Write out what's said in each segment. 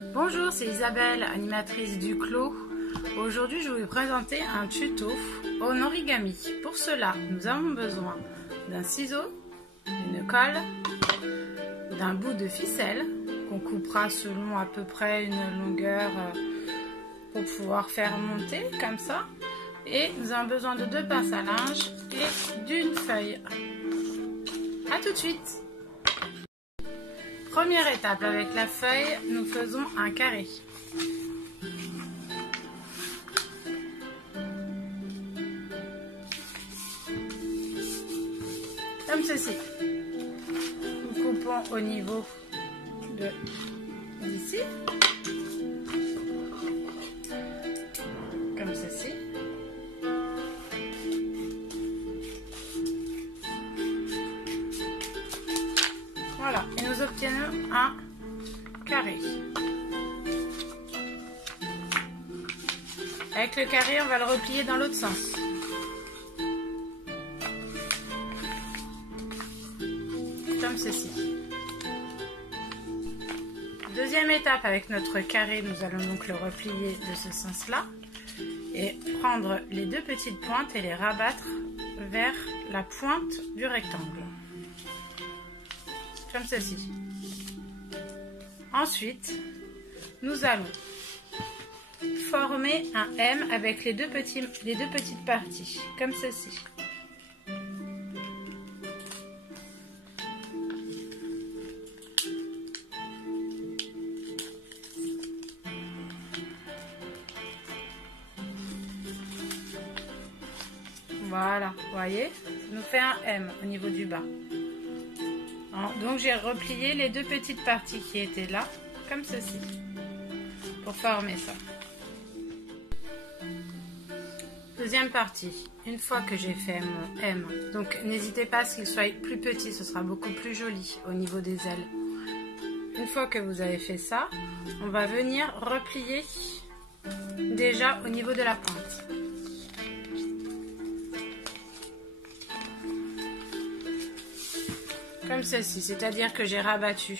Bonjour, c'est Isabelle, animatrice du Clos. Aujourd'hui, je vais vous présenter un tuto en origami. Pour cela, nous avons besoin d'un ciseau, d'une colle, d'un bout de ficelle qu'on coupera selon à peu près une longueur pour pouvoir faire monter comme ça. Et nous avons besoin de 2 pinces à linge et d'une feuille. A tout de suite! Première étape, avec la feuille, nous faisons un carré. Comme ceci. Nous coupons au niveau d'ici. Comme ceci. Voilà, et nous obtenons un carré. Avec le carré, on va le replier dans l'autre sens. Comme ceci. Deuxième étape, avec notre carré, nous allons donc le replier de ce sens-là et prendre les 2 petites pointes et les rabattre vers la pointe du rectangle. Comme ceci. Ensuite, nous allons former un M avec les deux petites parties, comme ceci. Voilà, vous voyez, ça nous fait un M au niveau du bas. Donc j'ai replié les 2 petites parties qui étaient là, comme ceci, pour former ça. Deuxième partie, une fois que j'ai fait mon M, donc n'hésitez pas à ce qu'il soit plus petit, ce sera beaucoup plus joli au niveau des ailes. Une fois que vous avez fait ça, on va venir replier déjà au niveau de la pointe. Comme ceci, c'est-à-dire que j'ai rabattu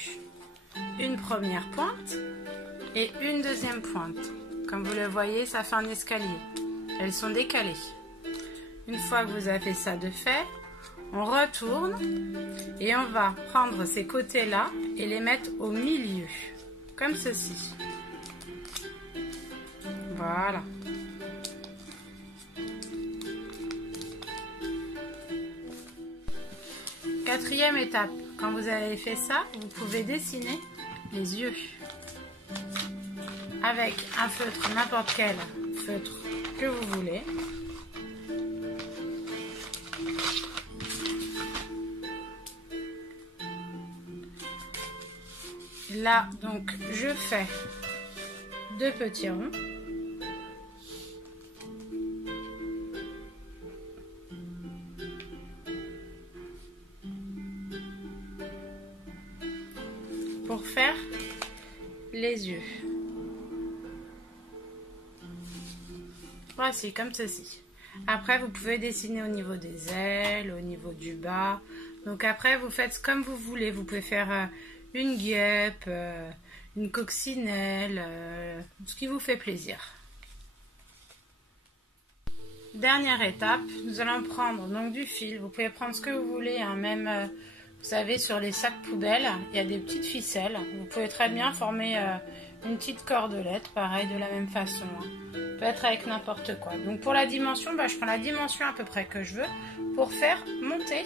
une première pointe et une deuxième pointe. Comme vous le voyez, ça fait un escalier. Elles sont décalées. Une fois que vous avez fait ça de fait, on retourne et on va prendre ces côtés-là et les mettre au milieu, comme ceci. Voilà. Quatrième étape, quand vous avez fait ça, vous pouvez dessiner les yeux avec un feutre, n'importe quel feutre que vous voulez. Là, donc, je fais 2 petits ronds. Pour faire les yeux. Voici, comme ceci. Après, vous pouvez dessiner au niveau des ailes, au niveau du bas. Donc après, vous faites comme vous voulez. Vous pouvez faire une guêpe, une coccinelle, ce qui vous fait plaisir. Dernière étape, nous allons prendre donc du fil. Vous pouvez prendre ce que vous voulez, hein, même... Vous savez, sur les sacs poubelles, il y a des petites ficelles. Vous pouvez très bien former une petite cordelette, pareil, de la même façon. Peut être avec n'importe quoi. Donc pour la dimension, je prends la dimension à peu près que je veux pour faire monter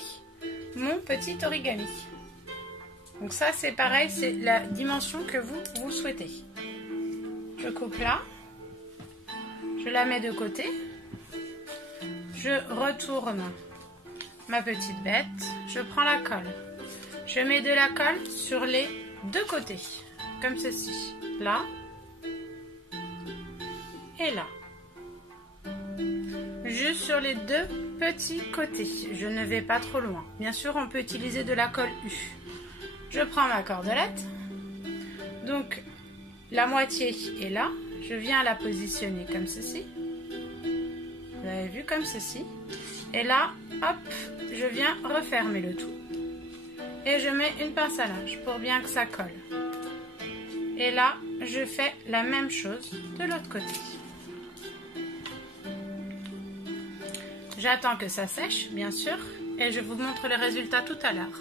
mon petit origami. Donc ça, c'est pareil, c'est la dimension que vous souhaitez. Je coupe là. Je la mets de côté. Je retourne ma petite bête, je prends la colle, je mets de la colle sur les 2 côtés, comme ceci, là et là, juste sur les 2 petits côtés, je ne vais pas trop loin. Bien sûr, on peut utiliser de la colle U. Je prends ma cordelette, donc la moitié est là, je viens la positionner comme ceci, vous avez vu, comme ceci. Et là, hop, je viens refermer le tout. Et je mets une pince à linge pour bien que ça colle. Et là, je fais la même chose de l'autre côté. J'attends que ça sèche, bien sûr, et je vous montre le résultat tout à l'heure.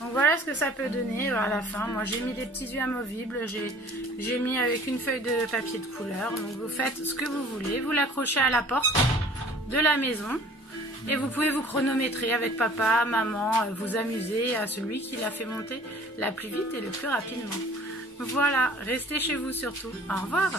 Donc voilà ce que ça peut donner à la fin. Moi j'ai mis des petits yeux amovibles, j'ai mis avec une feuille de papier de couleur. Donc vous faites ce que vous voulez, vous l'accrochez à la porte de la maison et vous pouvez vous chronométrer avec papa, maman, vous amuser à celui qui l'a fait monter la plus vite et le plus rapidement. Voilà, restez chez vous surtout. Au revoir.